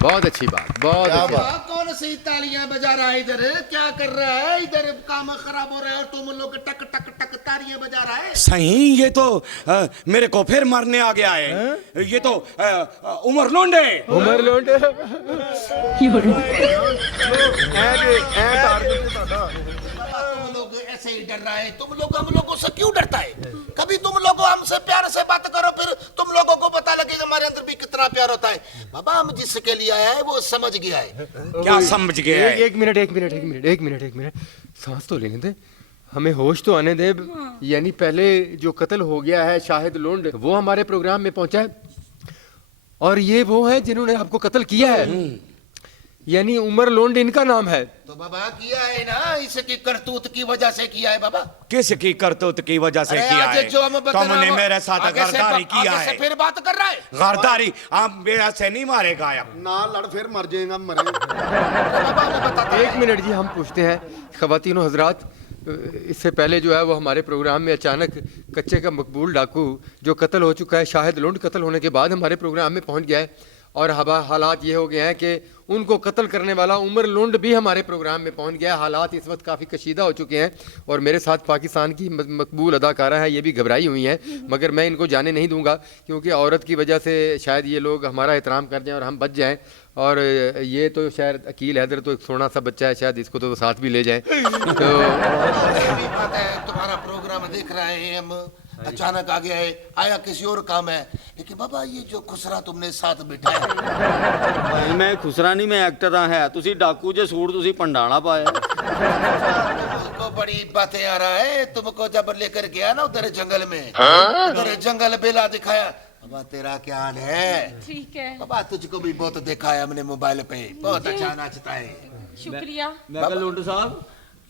बहुत अच्छी बात, बहुत अच्छी बात। कौन सी तालियां बजा रहा है इधर? क्या कर रहा है इधर? काम खराब हो रहा है और तुम लोग टक टक टक तालियां बजा रहा है। सही ये तो मेरे को फिर मारने आ गया है। ये तो उमर लोंडे। उमर लोंडे तुम लोग ऐसे ही डर रहा है। तुम लोग हम लोगों से क्यों डरता है? कभी तुम लोग हमसे प्यार से बात करो, फिर तुम लोगों को पता लगेगा हमारे अंदर भी कितना प्यार होता है। बाबा हम जिसके लिए आया है वो समझ गया है। क्या समझ गया है? एक मिनट सांस तो लेने दे, हमें होश तो आने दे। यानी पहले जो कत्ल हो गया है शाहिद लोंड, वो हमारे प्रोग्राम में पहुंचा है और ये वो है जिन्होंने आपको कत्ल किया है। यानी उमर लोंड इनका नाम है। तो बाबा किया है ना, इसकी करतूत की वजह से किया है बाबा। किसकी करतूत की वजह से अरे किया आज है? जो हम बता रहे तुमने हैं, मेरे साथ आगे से गद्दारी किया आगे से है। फिर बात कर रहा है। गद्दारी आप मेरा से नहीं मारेगा अब। ना लड़ फिर मर जाएगा, मरे। बाबा हमें बताता है। एक मिनट जी, हम पूछते हैं ख़वातीनो हजरात, इससे पहले जो है वो हमारे प्रोग्राम में अचानक कच्चे का मकबूल डाकू जो कत्ल हो चुका है शाहिद लोंड, कत्ल होने के बाद हमारे प्रोग्राम में पहुंच गया है और हालात ये हो गए हैं कि उनको कत्ल करने वाला उमर लोंड भी हमारे प्रोग्राम में पहुंच गया है। हालात इस वक्त काफ़ी कशीदा हो चुके हैं और मेरे साथ पाकिस्तान की मकबूल अदाकारा है, ये भी घबराई हुई हैं, मगर मैं इनको जाने नहीं दूंगा क्योंकि औरत की वजह से शायद ये लोग हमारा एहतराम कर जाएं और हम बच जाएं। और ये तो शायद अकील हैदर तो एक सोना सा बच्चा है, शायद इसको तो साथ भी ले जाएं। तो ये बात है, तुम्हारा प्रोग्राम देख रहे हैं हम, अचानक आ गया है, आया किसी और काम है। लेकिन बाबा ये जो खुसरा तुमने साथ बिठाया, भाई मैं खुसरा नहीं, मैं एक्टर है। तुसी डाकू जे सूट तुसी पंडाना पाया। तुमको बड़ी बातें आ रहा है। तुमको जब लेकर गया ना उधर जंगल में, उधर जंगल बेला दिखाया। बाबा तेरा क्या हाल है? ठीक है, बाबा तुझको भी बहुत देखा है हमने मोबाइल पे, बहुत अच्छा नाचता है। शुक्रिया। मैं कहा लुंड साहब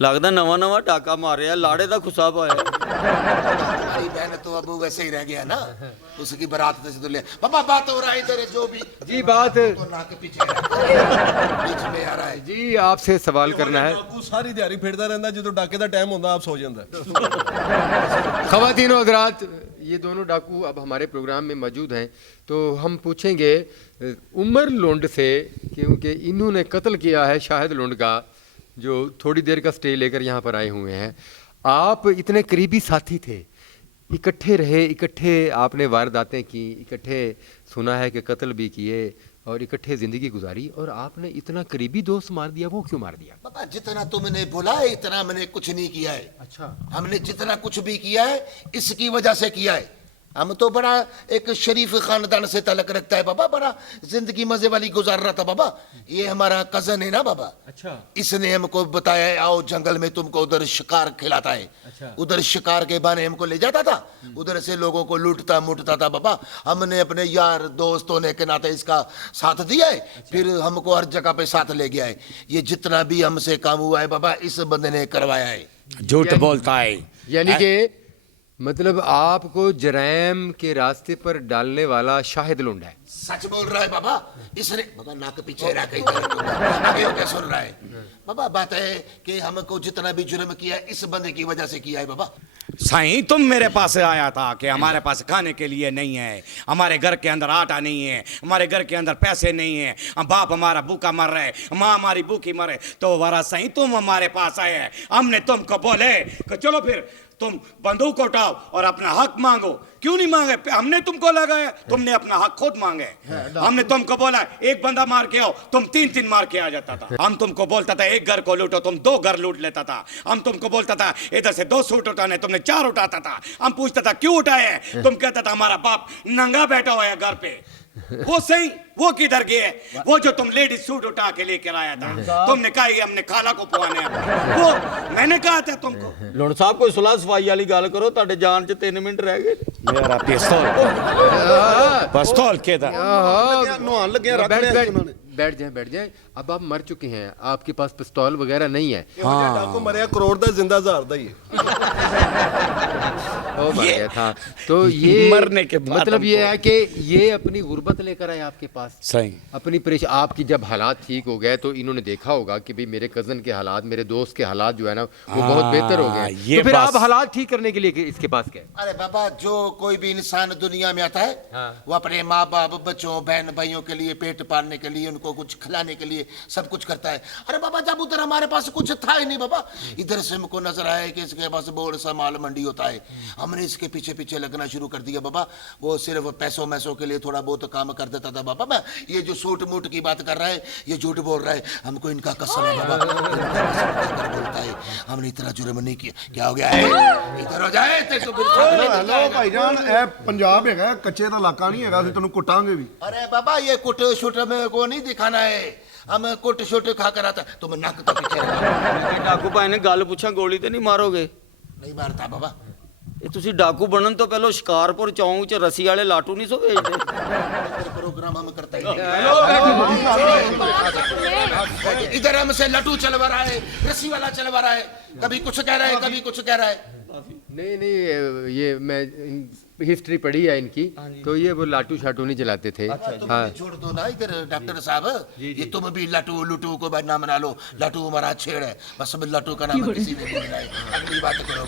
लगदा नवा नवा डाका मारे लाड़े दा खुसा पाया। हमारी बहन तो अब वैसे ही रह गया ना, उसकी बारात से तो ले। बाबा बात हो रहा है इधर जो भी जी बात तो नाक पीछे बीच में आ रहा है। जी आपसे सवाल करना है। डाकू सारी दिहाड़ी फिरदा रहंदा, ਜਦੋਂ डाके ਦਾ टाइम ਹੁੰਦਾ ਆਪ ਸੋ ਜਾਂਦਾ। ख़वातीनो हजरात, ये दोनों डाकू अब हमारे प्रोग्राम में मौजूद हैं, तो हम पूछेंगे उमर लोंड से, क्योंकि इन्होंने कत्ल किया है शाहिद लोंड का, जो थोड़ी देर का स्टे लेकर यहाँ पर आए हुए हैं। आप इतने करीबी साथी थे, इकट्ठे रहे, इकट्ठे आपने वारदातें की, इकट्ठे सुना है कि कत्ल भी किए और इकट्ठे ज़िंदगी गुजारी, और आपने इतना करीबी दोस्त मार दिया, वो क्यों मार दिया? बाबा जितना तुमने बोला है इतना हमने कुछ नहीं किया है। अच्छा, हमने जितना कुछ भी किया है इसकी वजह से किया है। हम तो बड़ा एक शरीफ खानदान से तलक रखता है बाबा, बड़ा जिंदगी मजे वाली गुजार रहा था बाबा। ये हमारा कजन है ना बाबा, अच्छा, इसने हमको बताया है आओ जंगल में तुमको उधर शिकार खिलाता है। अच्छा। उधर शिकार के बहाने हमको ले जाता था, उधर से लोगों को लूटता मुटता था बाबा। हमने अपने यार दोस्त होने के नाते इसका साथ दिया है। अच्छा। फिर हमको हर जगह पे साथ ले गया है। ये जितना भी हमसे काम हुआ है बाबा इस बंदे ने करवाया है। झूठ बोलता है। यानी कि मतलब आपको जराइम के रास्ते पर डालने वाला शाहिद लोंड है। सच बोल रहा है बाबा। इसने बाबा नाक पीछे रख आगे होके सुन रहा है बाबा। बात है कि हमको जितना भी जुर्म किया है इस बंदे की वजह से किया है बाबा। सही तुम मेरे पास आया था कि हमारे पास खाने के लिए नहीं है, हमारे घर के अंदर आटा नहीं है, हमारे घर के अंदर पैसे नहीं है, बाप हमारा भूखा मर रहा है, माँ हमारी भूखी मरे, तो वरा सही तुम हमारे पास आए हैं। हमने तुमको बोले कि चलो फिर तुम बंदूक उठाओ और अपना हक मांगो। क्यों नहीं मांगे? हमने तुमको लगाया, तुमने अपना हक खुद मांगे। हमने तुमको बोला एक बंदा मार के आओ, तुम तीन तीन मार के आ जाता था। हम तुमको बोलता था एक घर को लूटो, तुम दो घर लूट लेता था। हम तुमको बोलता था इधर से 2 सूट उठाने, तुमने 4 उठाता था। हम पूछता था क्यों उठाए, तुम कहता था हमारा बाप नंगा बैठा हुआ है घर पे। वो सही, वो किधर गए? वो जो तुम लेडीज सूट उठा के लेकर आया था, तुमने कहा ये हमने खाला को पवाने हैं। वो मैंने कहा था तुमको। लुंड साहब कोई सुलह सफाई वाली गल करो, ਤੁਹਾਡੇ जान च 3 मिनट रह गए। मेरा पिस्तौल पिस्तौल के था। नहान लगे रख लिया उन्होंने। बैठ जाए। अब आप मर चुके हैं, आपके पास पिस्तौल वगैरह नहीं है। हाँ डाकू मरिया करोड़ ਦਾ ਜ਼ਿੰਦਾ ਹਜ਼ਾਰ ਦਾ ਹੀ ਹੈ। वो मर गया था। तो ये मरने के बाद मतलब ये हमको- है कि ये अपनी गुर्बत लेकर आए आपके पास, सही। अपनी आपकी जब हालात ठीक हो गए तो इन्होंने देखा होगा कि भाई मेरे कजन के हालात, मेरे दोस्त के हालात जो है ना वो बहुत बेहतर हो गए, ये तो फिर बात- आप हालात ठीक करने के लिए इसके पास गए। अरे बाबा, जो कोई भी इंसान दुनिया में आता है वो अपने माँ बाप, बच्चों, बहन भाइयों के लिए, पेट पालने के लिए, उनको कुछ खिलाने के लिए सब कुछ करता है। अरे बाबा, जब उधर हमारे पास कुछ था ही नहीं बाबा, इधर से हमको नजर आया कि इसके पास बहुत सा माल मंडी होता है, हमने इसके पीछे पीछे लगना शुरू कर दिया बाबा। वो सिर्फ पैसों मैसों के लिए थोड़ा बहुत काम कर देता था बाबा। मैं ये जो सूट मूट की बात कर रहा है, ये झूठ बोल रहा है, हमको इनका कसम है बाबा, इनका कसम कर बोलता है, हमने इतना जुर्म नहीं किया। क्या हो गया है? इधर हो जाए तो फिर ਹੈਲੋ ਭਾਈਜਾਨ, ਇਹ ਪੰਜਾਬ ਹੈਗਾ, ਕੱਚੇ ਦਾ ਇਲਾਕਾ ਨਹੀਂ ਹੈਗਾ, ਅਸੀਂ ਤੈਨੂੰ ਕੁੱਟਾਂਗੇ ਵੀ। अरे बाबा, ये कुट शुट में को नहीं दिखाना है, हम कुट शुट खा कर आता। तुम नक तो पीछे रखो। ਡਾਕੂ ਭਾਈ ਨੇ ਗੱਲ ਪੁੱਛਾਂ, ਗੋਲੀ ਤੇ ਨਹੀਂ ਮਾਰੋਗੇ? नहीं मारता बाबा। ਇਹ ਤੁਸੀਂ ਡਾਕੂ ਬਣਨ ਤੋਂ ਪਹਿਲਾਂ ਸ਼ਿਕਾਰਪੁਰ ਚੌਂਕ 'ਚ ਰੱਸੀ ਵਾਲੇ ਲਾਟੂ ਨਹੀਂ ਸੋ ਵੇਚਦੇ? प्रोग्राम हम करते ही नहीं। इधर हमसे लटू चलवा रहा है, रस्सी वाला चलवा रहा है, कभी कुछ कह रहा है, कभी कुछ कह रहा है। नहीं, ये मैं हिस्ट्री पढ़ी है इनकी, तो ये वो लाटू शाटू नहीं चलाते थे। तुम भी छोड़ दो ना इधर डॉक्टर साहब, ये तुम भी लटू लुटू को नाम बना लो। लटू हमारा छेड़ है, बस अब लटू का नाम किसी ने नहीं बनाया। अगली बात करो।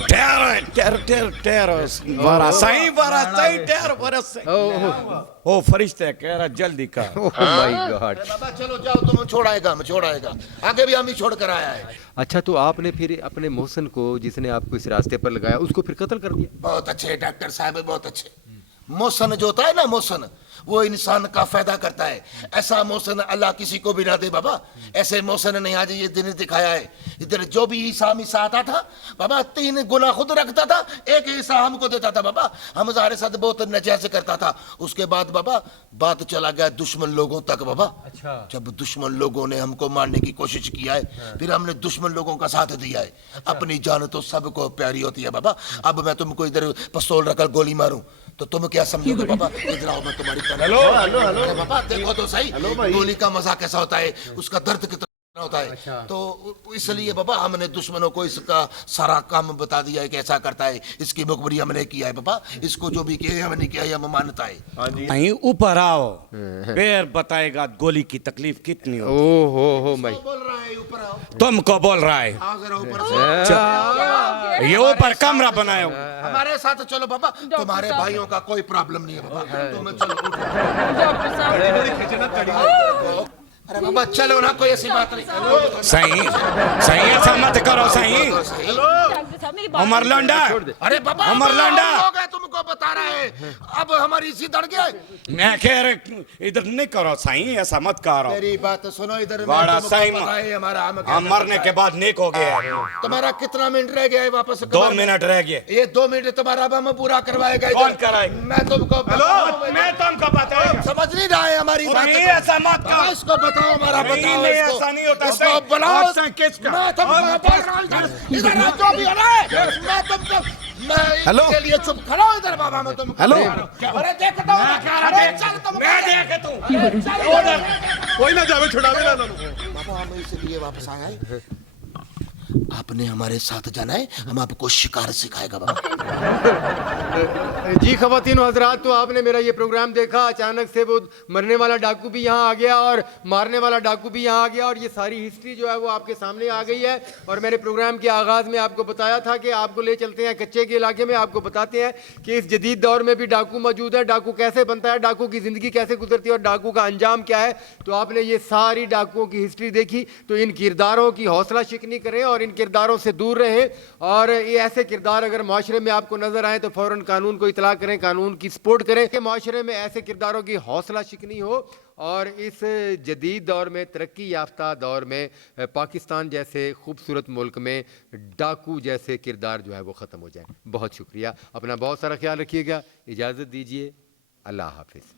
बड़ा सही, बड़ा सही, टेर बड़ा सही। ओ फरिश्ते कह रहा जल्दी का। Oh my God. बाबा चलो जाओ, तुम छोड़ाएगा, हम छोड़ाएगा, आगे भी हम ही छोड़ कर आया है। अच्छा, तो आपने फिर अपने मोहसिन को, जिसने आपको इस रास्ते पर लगाया, उसको फिर कत्ल कर दिया? बहुत अच्छे डॉक्टर साहब, बहुत अच्छे। मोशन जो होता है ना, मोशन वो इंसान का फायदा करता है। ऐसा मोशन अल्लाह किसी को भी ना दे बाबा। ऐसे मोशन ने आज ये दिन दिखाया है। इधर जो भी ईसा मिसा आता था बाबा, 3 गुना खुद रखता था, 1 ईसा हमको देता था बाबा। हम हमारे साथ बहुत नजायज करता था। उसके बाद बाबा बात चला गया दुश्मन लोगों तक बाबा। अच्छा। जब दुश्मन लोगों ने हमको मारने की कोशिश किया है, फिर हमने दुश्मन लोगों का साथ दिया है। अपनी जान तो सबको प्यारी होती है बाबा। अब मैं तुमको इधर पिस्तौल रखकर गोली मारूं तो तुम क्या समझोगे बाबा? इधर आओ, मैं तुम्हारी हेलो हेलो हेलो अरे बाबा देखो तो सही, भाई। गोली का मजा कैसा होता है, उसका दर्द कितना होता है। अच्छा। तो इसलिए बाबा हमने दुश्मनों को इसका सारा काम बता दिया है, कैसा करता है। इसकी मुखबरी हमने किया है बाबा। इसको जो भी किया है हमने किया है, हम मानता है। नहीं ऊपर आओ, फिर बताएगा गोली की तकलीफ कितनी हो। ओ हो माय। बोल रहा है ऊपर आओ, तुमको बोल रहा है, आओ जरा ऊपर से। ये ऊपर कमरा बनाया हुआ। हमारे साथ चलो बाबा, तुम्हारे भाइयों का कोई प्रॉब्लम नहीं है बाबा। तुम चलो उठो। अरे बाबा चलो ना, कोई ऐसी बात नहीं। सही सही, ऐसा मत करो सही। उमर लौंडा, अरे बाबा उमर लौंडा, हो गए, तुमको बता रहा है, अब हमारी इसी दड़ गया है। मैं कह रहे इधर नहीं करो सही, ऐसा मत करो। मेरी बात सुनो, इधर बड़ा सही, हमारा हम मरने के बाद नेक हो गए। तुम्हारा कितना मिनट रह गया है वापस? 2 मिनट रह गए। ये 2 मिनट तुम्हारा अब हम पूरा करवाएगा। इधर। कौन कराएगा? मैं तुमको मैं तुमको बताऊंगा। समझ नहीं रहा है हमारी बात। नहीं, ऐसा मत बाबा, करो। इसको बताओ, हमारा नहीं, बताओ नहीं, इसको। ऐसा नहीं होता। इसको सही। बुलाओ। अच्छा, किसका? मैं तुमको बोल रहा हूं, इधर आओ, जो भी हो रहा है, मैं तुमको, मैं हेलो। इसके लिए चुप खड़ा हूं इधर बाबा। मैं तुमको हेलो। अरे देखता हूं, अरे चल तुम, मैं देखता हूं। ਕੋਈ ਨਾ ਜਾਵੇ, ਛੁਡਾਵੇ ਨਾ ਇਹਨਾਂ ਨੂੰ। बाबा हम इसलिए वापस आए हैं, आपने हमारे साथ जाना है, हम आपको शिकार सिखाएगा बाबा। जी ख़वातीन व हज़रात, तो आपने मेरा ये प्रोग्राम देखा। अचानक से वो मरने वाला डाकू भी यहाँ आ गया और मारने वाला डाकू भी यहाँ आ गया, और ये सारी हिस्ट्री जो है वो आपके सामने आ गई है। और मैंने प्रोग्राम के आगाज़ में आपको बताया था कि आपको ले चलते हैं कच्चे के इलाके में, आपको बताते हैं कि इस जदीद दौर में भी डाकू मौजूद है, डाकू कैसे बनता है, डाकू की ज़िंदगी कैसे गुजरती है और डाकू का अंजाम क्या है। तो आपने ये सारी डाकुओं की हिस्ट्री देखी, तो इन किरदारों की हौसला शिकनी करें और इन किरदारों से दूर रहें। और ये ऐसे किरदार अगर माशरे में आपको नजर आए तो फौरन कानून को इतला करें, कानून की सपोर्ट करें कि माशरे में ऐसे किरदारों की हौसला शिकनी हो और इस जदीद दौर में, तरक्की याफ्ता दौर में, पाकिस्तान जैसे खूबसूरत मुल्क में डाकू जैसे किरदार जो है वो ख़त्म हो जाए। बहुत शुक्रिया, अपना बहुत सारा ख्याल रखिएगा, इजाज़त दीजिए, अल्लाह हाफिज़।